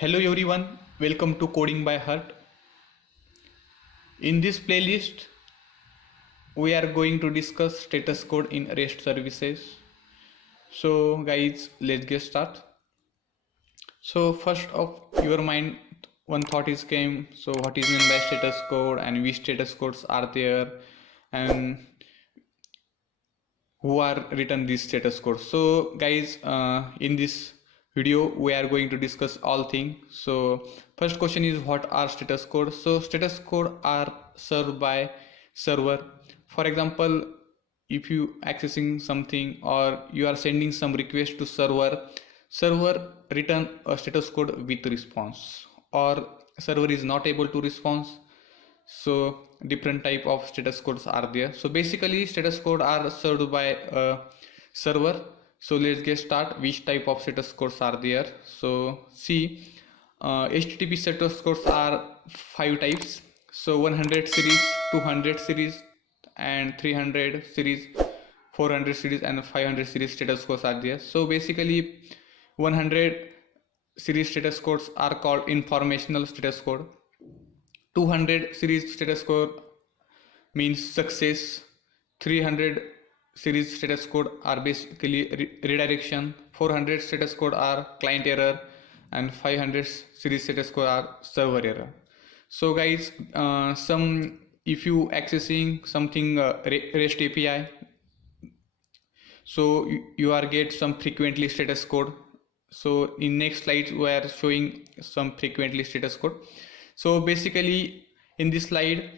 Hello everyone, welcome to Coding by Heart. In this playlist, we are going to discuss status code in REST services. So guys, let's get started. So first of your mind, one thought is came. So what is meant by status code and which status codes are there and who are written these status codes. So guys, in this video we are going to discuss all things. So first question is, what are status codes? So status code are served by server. For example, if you accessing something or you are sending some request to server return a status code with response, or server is not able to respond. So different type of status codes are there. So basically status code are served by a server. So let's get start which type of status codes are there. So see, HTTP status codes are 5 types. So 100 series, 200 series and 300 series, 400 series and 500 series status codes are there. So basically 100 series status codes are called informational status code. 200 series status code means success. 300 series status code are basically redirection. 400 status code are client error and 500 series status code are server error. So guys, some if you accessing something REST API, so you are get some frequently status code. So in next slide we are showing some frequently status code. So basically in this slide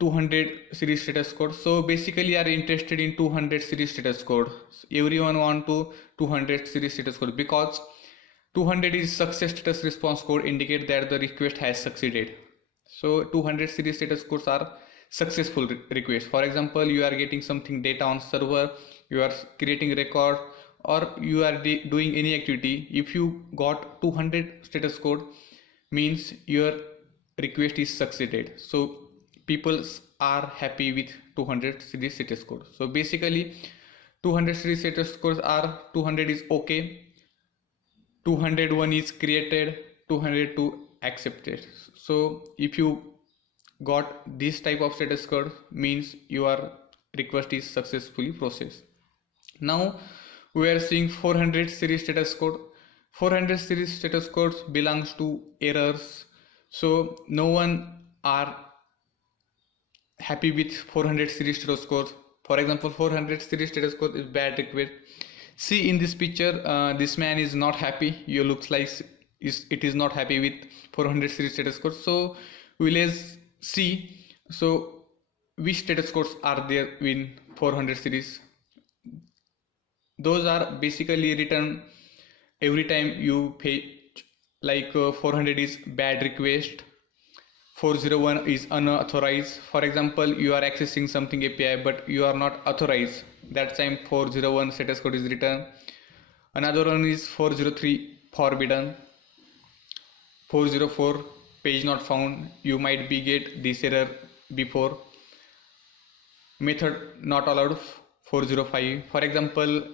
200 series status code. So basically are interested in 200 series status code. Everyone want to 200 series status code because 200 is success status response code, indicate that the request has succeeded. So 200 series status codes are successful requests. For example, you are getting something data on server, you are creating record, or you are doing any activity. If you got 200 status code, means your request is succeeded. So people are happy with 200 series status code. So basically 200 series status codes are 200 is okay, 201 is created, 202 accepted. So if you got this type of status code, means your request is successfully processed. Now we are seeing 400 series status code. 400 series status codes belongs to errors. So no one are happy with 400 series status codes. For example, 400 series status code is bad request. See in this picture, this man is not happy. You looks like it is not happy with 400 series status code. So let's see. So which status codes are there in 400 series? Those are basically written every time you pay, like 400 is bad request, 401 is unauthorized. For example, you are accessing something API but you are not authorized, that time 401 status code is written. Another one is 403 forbidden, 404 page not found. You might be get this error before. Method not allowed, 405. For example,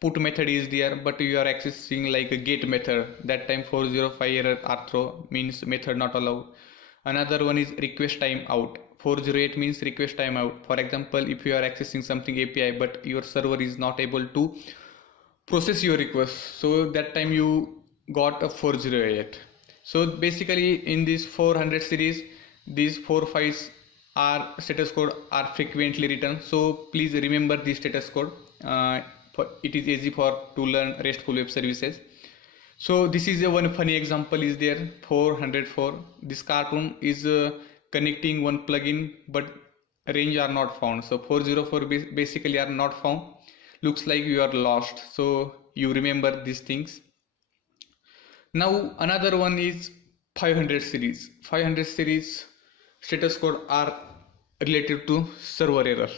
put method is there but you are accessing like a get method, that time 405 error are throw, means method not allowed. Another one is request time out, 408 means request time out. For example, if you are accessing something API but your server is not able to process your request, so that time you got a 408. So basically in this 400 series, these 4 files are status code are frequently written. So please remember this status code. It is easy for to learn RESTful web services. So this is a one funny example is there, 404. This cartoon is connecting one plugin but range are not found. So 404 basically are not found. Looks like you are lost. So you remember these things. Now another one is 500 series. 500 series status code are related to server error.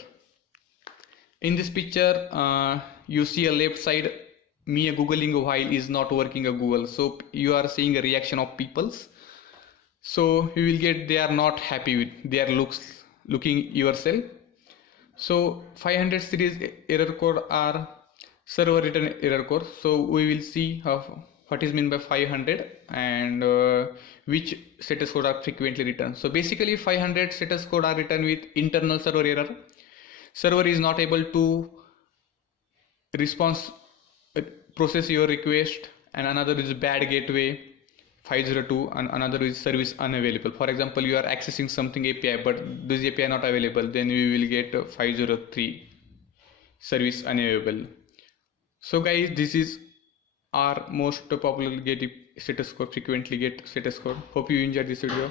In this picture, you see a left side, me a googling while is not working a Google. So you are seeing a reaction of people's. So you will get they are not happy with their looking yourself. So 500 series error code are server written error code. So we will see what is meant by 500 and which status code are frequently returned. So basically 500 status code are written with internal server error. Server is not able to process your request, and another is bad gateway 502, and another is service unavailable. For example, you are accessing something API but this API not available, then we will get 503 service unavailable. So guys, this is our most popular get status code, frequently get status code. Hope you enjoyed this video.